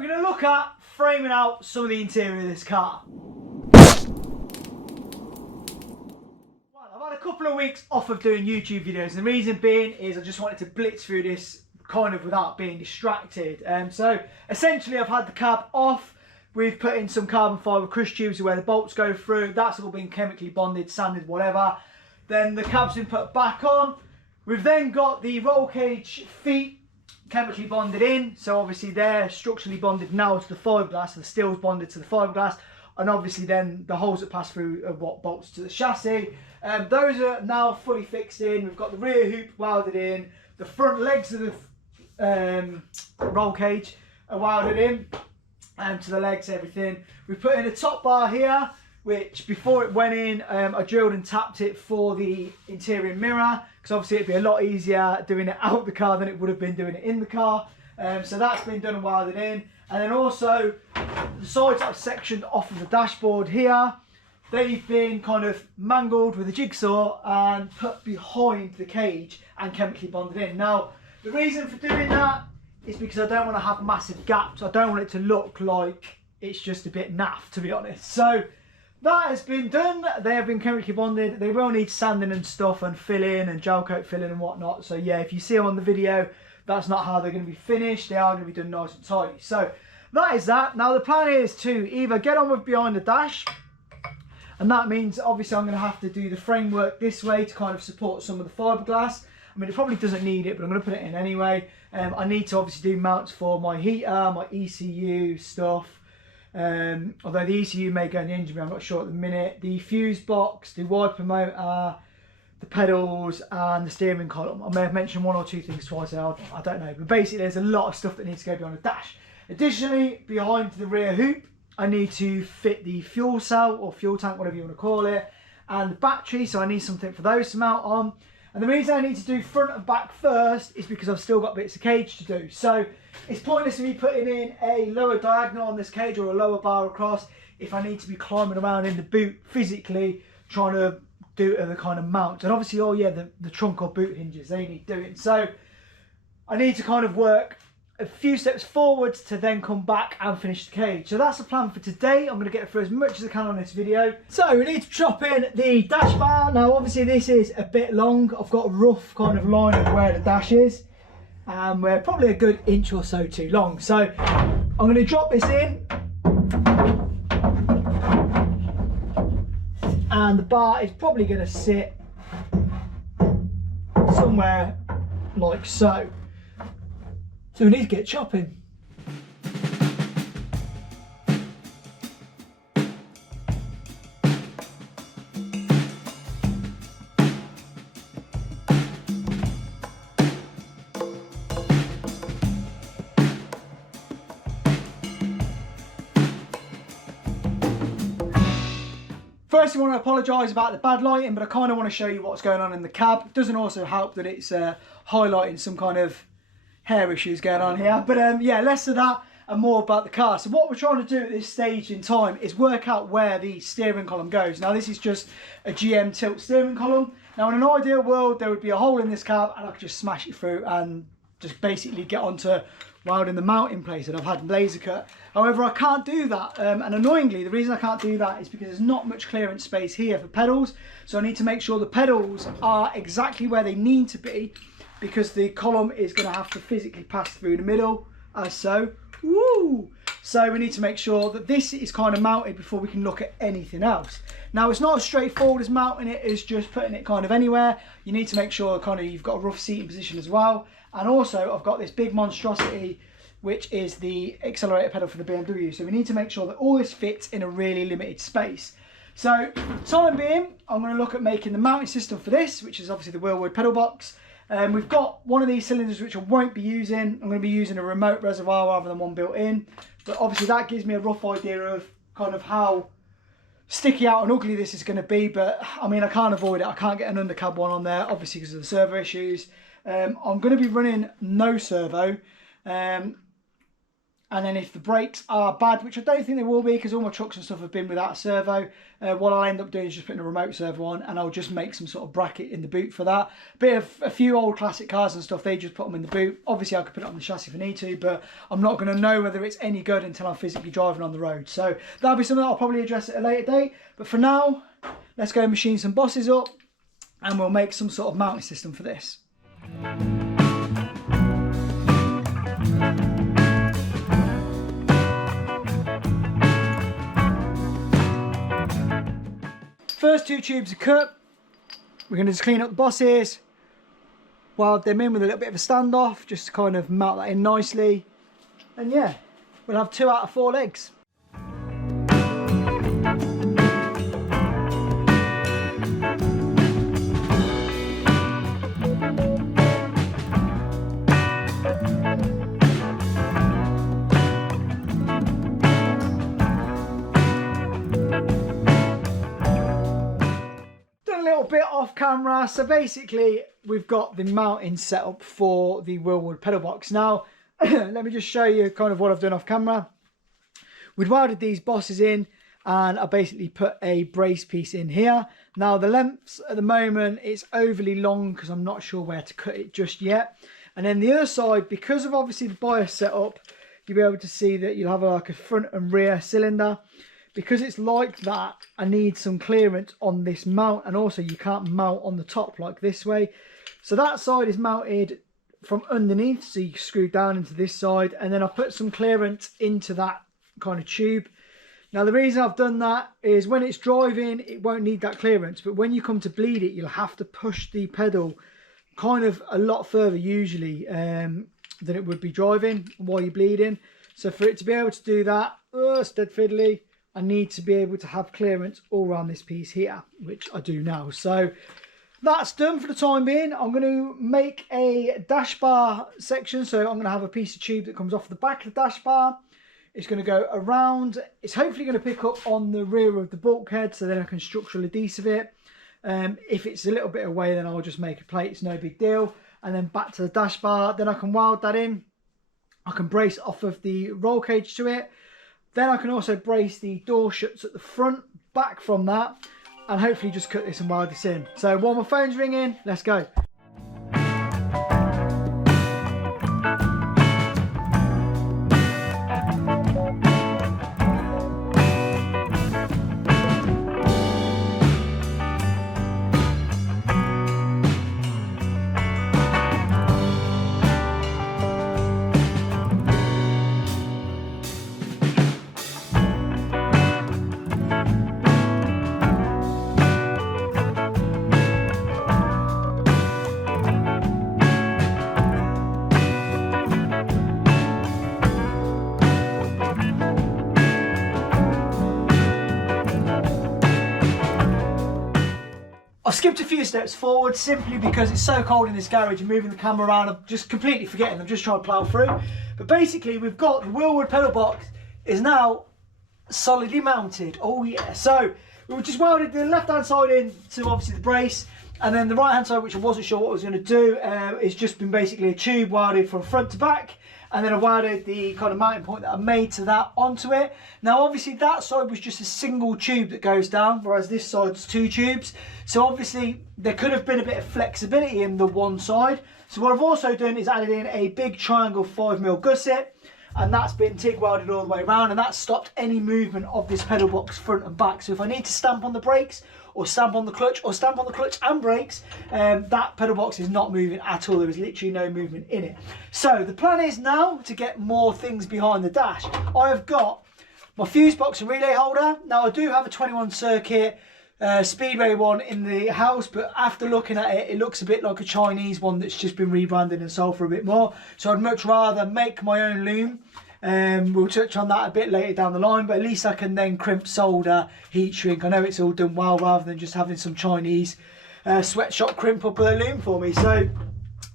we're going to look at framing out some of the interior of this car. Well, I've had a couple of weeks off of doing YouTube videos, and the reason being is I just wanted to blitz through this kind of without being distracted. So essentially I've had the cab off. We've put in some carbon fibre crush tubes where the bolts go through. That's all been chemically bonded, sanded, whatever. Then the cab's been put back on. We've then got the roll cage feet chemically bonded in, so obviously they're structurally bonded now to the fiberglass, the steel's bonded to the fiberglass, and obviously then the holes that pass through are what bolts to the chassis. Those are now fully fixed in. We've got the rear hoop welded in, the front legs of the roll cage are welded in, to the legs, everything. We've put in a top bar here, which before it went in, I drilled and tapped it for the interior mirror, because obviously it'd be a lot easier doing it out the car than it would have been doing it in the car. So that's been done and welded in. And then also the sides that I've sectioned off of the dashboard here, they've been kind of mangled with a jigsaw and put behind the cage and chemically bonded in. Now, the reason for doing that is because I don't want to have massive gaps. I don't want it to look like it's just a bit naff, to be honest. So that has been done. They have been chemically bonded. They will need sanding and stuff and filling and gel coat filling and whatnot. So yeah, if you see them on the video, that's not how they're going to be finished. They are going to be done nice and tidy. So that is that. Now the plan is to either get on with behind the dash, and that means obviously I'm going to have to do the framework this way to kind of support some of the fiberglass. I mean, it probably doesn't need it, but I'm going to put it in anyway. I need to obviously do mounts for my heater, my ECU stuff. Although the ECU may go in the engine bay, I'm not sure at the minute. The fuse box, the wiper motor, the pedals and the steering column. I may have mentioned one or two things twice, I don't know. But basically there's a lot of stuff that needs to go behind the dash. Additionally, behind the rear hoop, I need to fit the fuel cell or fuel tank, whatever you want to call it, and the battery, so I need something for those to mount on. And the reason I need to do front and back first is because I've still got bits of cage to do. So it's pointless me putting in a lower diagonal on this cage or a lower bar across if I need to be climbing around in the boot physically trying to do the kind of mount. And obviously, oh yeah, the trunk or boot hinges, they need doing. So I need to kind of work a few steps forwards to then come back and finish the cage. So that's the plan for today. I'm going to get through as much as I can on this video. So we need to chop in the dash bar. Now obviously this is a bit long. I've got a rough kind of line of where the dash is. And we're probably a good inch or so too long. So I'm going to drop this in. And the bar is probably going to sit somewhere like so. So we need to get chopping. First, I want to apologise about the bad lighting, but I kind of want to show you what's going on in the cab. It doesn't also help that it's highlighting some kind of hair issues going on here. But yeah, less of that and more about the car. So what we're trying to do at this stage in time is work out where the steering column goes. Now this is just a GM tilt steering column. Now in an ideal world, there would be a hole in this cab and I could just smash it through and just basically get onto welding the mount in place, and I've had laser cut. However, I can't do that, and annoyingly the reason I can't do that is because there's not much clearance space here for pedals, so I need to make sure the pedals are exactly where they need to be, because the column is going to have to physically pass through the middle as so. Woo! So we need to make sure that this is kind of mounted before we can look at anything else. Now it's not as straightforward as mounting it as just putting it kind of anywhere. You need to make sure kind of you've got a rough seating position as well. And also I've got this big monstrosity, which is the accelerator pedal for the BMW. So we need to make sure that all this fits in a really limited space. So for the time being, I'm going to look at making the mounting system for this, which is obviously the Wheelwood pedal box. We've got one of these cylinders which I won't be using. I'm going to be using a remote reservoir rather than one built in. But obviously that gives me a rough idea of kind of how sticky out and ugly this is going to be. But I mean, I can't avoid it. I can't get an undercab one on there, obviously because of the servo issues. I'm going to be running no servo. And then if the brakes are bad, which I don't think they will be because all my trucks and stuff have been without a servo, what I'll end up doing is just putting a remote servo on, and I'll just make some sort of bracket in the boot for that. A few old classic cars and stuff, they just put them in the boot. Obviously I could put it on the chassis if I need to, but I'm not going to know whether it's any good until I'm physically driving on the road. So that'll be something that I'll probably address at a later date. But for now, let's go machine some bosses up and we'll make some sort of mounting system for this. First 2 tubes of Coupe, we're going to just clean up the bosses, weld them in with a little bit of a standoff, just to kind of mount that in nicely. And yeah, we'll have 2 out of 4 legs. Bit off camera, so basically we've got the mounting set up for the Wilwood pedal box. Now let me just show you kind of what I've done off camera. We'd welded these bosses in and I basically put a brace piece in here. Now the lengths at the moment, it's overly long because I'm not sure where to cut it just yet. And then the other side, because of obviously the bias setup, you'll be able to see that you'll have like a front and rear cylinder. Because it's like that, I need some clearance on this mount, and also you can't mount on the top like this way. So that side is mounted from underneath, so you screw down into this side, and then I put some clearance into that kind of tube. Now the reason I've done that is when it's driving, it won't need that clearance, but when you come to bleed it, you'll have to push the pedal kind of a lot further usually than it would be driving while you're bleeding. So for it to be able to do that, it's dead fiddly. I need to be able to have clearance all around this piece here, which I do now. So that's done for the time being. I'm going to make a dash bar section. So I'm going to have a piece of tube that comes off the back of the dash bar. It's going to go around. It's hopefully going to pick up on the rear of the bulkhead, so then I can structural adhesive it. If it's a little bit away, then I'll just make a plate. It's no big deal. And then back to the dash bar. Then I can weld that in. I can brace off of the roll cage to it. Then I can also brace the door shuts at the front, back from that, and hopefully just cut this and weld this in. So while my phone's ringing, let's go. I skipped a few steps forward simply because it's so cold in this garage and moving the camera around, I'm just completely forgetting, I'm just trying to plough through. But basically we've got the Wilwood pedal box is now solidly mounted. Oh yeah. So we just welded the left hand side in to obviously the brace, and then the right hand side, which I wasn't sure what I was going to do, it's just been basically a tube welded from front to back. And then I welded the kind of mounting point that I made to that onto it. Now obviously that side was just a single tube that goes down, whereas this side's 2 tubes. So obviously there could have been a bit of flexibility in the one side. So what I've also done is added in a big triangle 5mm gusset, and that's been TIG welded all the way around, and that stopped any movement of this pedal box front and back. So if I need to stamp on the brakes, or stamp on the clutch, or stamp on the clutch and brakes, that pedal box is not moving at all. There is literally no movement in it. So the plan is now to get more things behind the dash. I have got my fuse box and relay holder. Now I do have a 21 circuit Speedway one in the house, but after looking at it, it looks a bit like a Chinese one that's just been rebranded and sold for a bit more. So I'd much rather make my own loom. We'll touch on that a bit later down the line, but at least I can then crimp, solder, heat shrink. I know it's all done well rather than just having some Chinese sweatshop crimp up a loom for me. So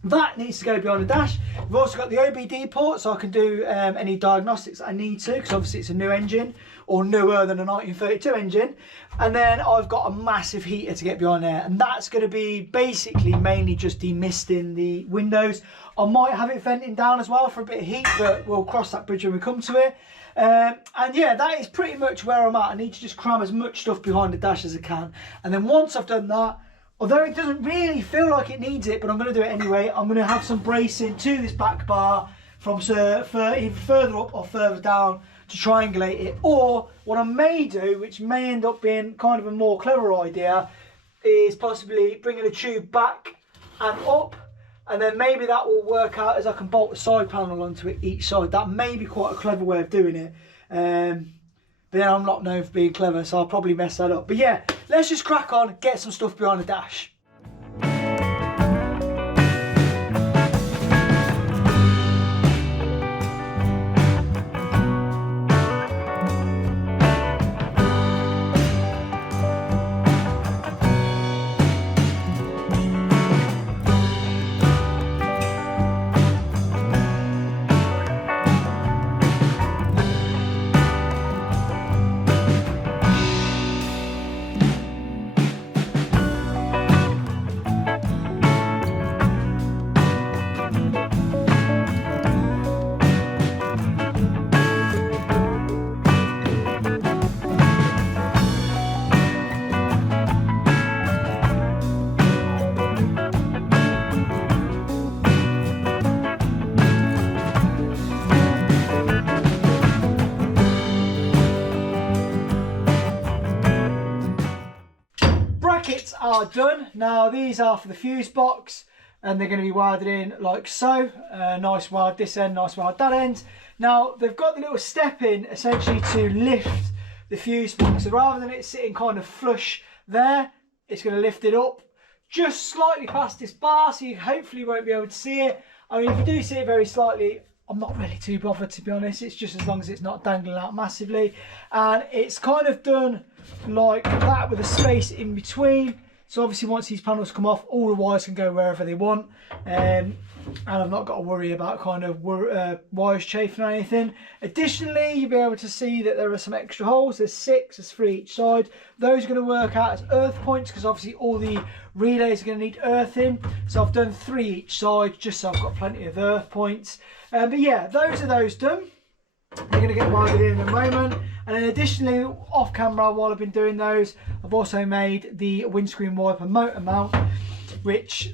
That needs to go behind the dash. We've also got the OBD port, so I can do any diagnostics that I need to, because obviously it's a new engine, or newer than a 1932 engine. And then I've got a massive heater to get behind there, and that's going to be basically mainly just demisting the windows. I might have it venting down as well for a bit of heat, but we'll cross that bridge when we come to it. And yeah, that is pretty much where I'm at. I need to just cram as much stuff behind the dash as I can. And then once I've done that, although it doesn't really feel like it needs it, but I'm going to do it anyway, I'm going to have some bracing to this back bar from either further up or further down to triangulate it. Or what I may do, which may end up being kind of a more clever idea, is possibly bringing the tube back and up, and then maybe that will work out as I can bolt the side panel onto it each side. That may be quite a clever way of doing it. But then I'm not known for being clever, so I'll probably mess that up. But yeah, let's just crack on, get some stuff behind the dash. Are done. Now these are for the fuse box, and they're going to be wired in like so. Nice wired this end, nice wired that end. Now they've got the little step in essentially to lift the fuse box, so rather than it sitting kind of flush there, it's going to lift it up just slightly past this bar, so you hopefully won't be able to see it. I mean, if you do see it very slightly, I'm not really too bothered, to be honest. It's just as long as it's not dangling out massively. And it's kind of done like that with a space in between. So obviously once these panels come off, all the wires can go wherever they want. And I've not got to worry about kind of wires chafing or anything. Additionally, you'll be able to see that there are some extra holes. There's 6, there's 3 each side. Those are going to work out as earth points, because obviously all the relays are going to need earthing. So I've done 3 each side, just so I've got plenty of earth points. But yeah, those are those done. They're going to get wired in a moment. And then additionally, off camera, while I've been doing those, I've also made the windscreen wiper motor mount, which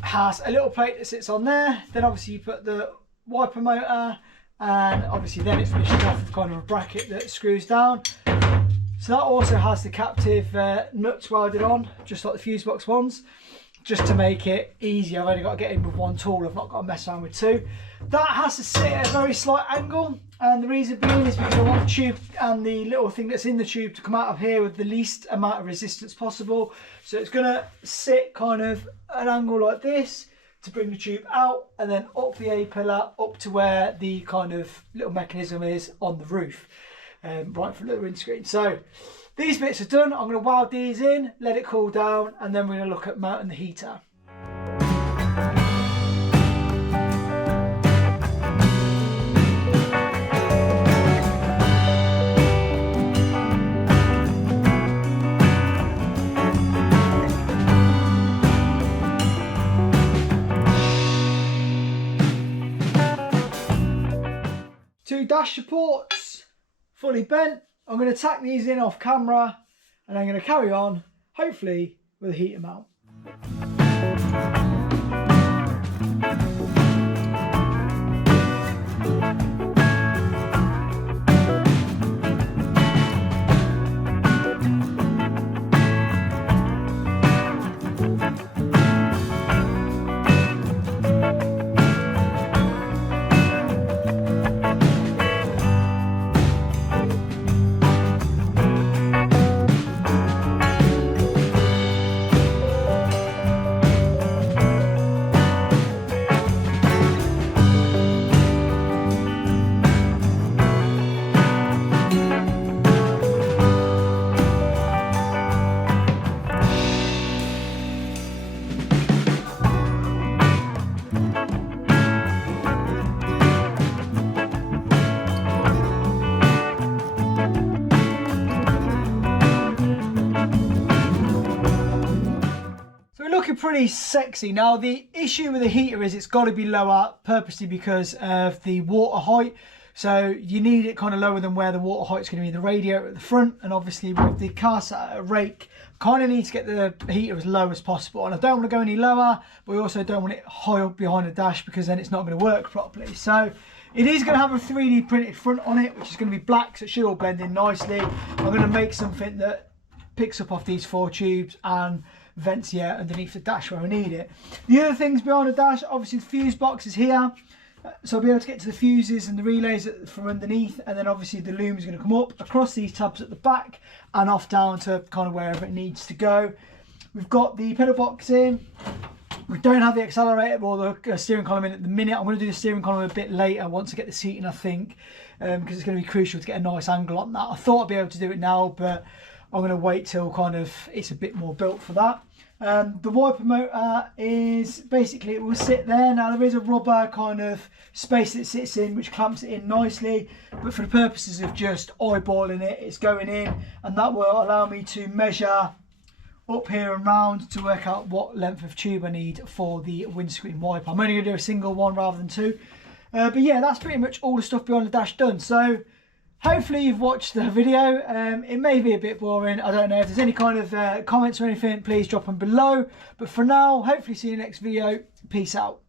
has a little plate that sits on there. Then obviously you put the wiper motor, and obviously then it finishes off with kind of a bracket that screws down. So that also has the captive nuts welded on, just like the fuse box ones, just to make it easy. I've only got to get in with one tool, I've not got to mess around with 2. That has to sit at a very slight angle, and the reason being is because I want the tube and the little thing that's in the tube to come out of here with the least amount of resistance possible. So it's going to sit kind of at an angle like this to bring the tube out, and then up the A-pillar up to where the kind of little mechanism is on the roof, right in front of the windscreen. So these bits are done. I'm going to weld these in, let it cool down, and then we're going to look at mounting the heater. Two dash supports, fully bent. I'm going to tack these in off camera, and I'm going to carry on, hopefully, with a heater mount. looking pretty sexy. Now the issue with the heater is it's got to be lower purposely because of the water height. So you need it kind of lower than where the water height's going to be in the radiator at the front. And obviously with the car sat at a rake, kind of need to get the heater as low as possible. And I don't want to go any lower, but we also don't want it high up behind the dash because then it's not going to work properly. So it is going to have a 3D printed front on it, which is going to be black, so it should all blend in nicely. I'm going to make something that picks up off these 4 tubes and vents the air underneath the dash where I need it. The other things behind the dash, obviously the fuse box is here. So I'll be able to get to the fuses and the relays from underneath, and then obviously the loom is going to come up across these tabs at the back and off down to kind of wherever it needs to go. We've got the pedal box in. We don't have the accelerator or the steering column in at the minute. I'm going to do the steering column a bit later once I get the seating, I think, because it's going to be crucial to get a nice angle on that. I thought I'd be able to do it now, but I'm going to wait till kind of it's a bit more built for that. The wiper motor is basically, it will sit there. Now there is a rubber kind of space that it sits in which clamps it in nicely, but for the purposes of just eyeballing it, it's going in, and that will allow me to measure up here and round to work out what length of tube I need for the windscreen wiper. I'm only going to do a single one rather than 2, but yeah, that's pretty much all the stuff behind the dash done. So hopefully you've watched the video. It may be a bit boring, I don't know. If there's any kind of comments or anything, please drop them below. But for now, hopefully see you next video. Peace out.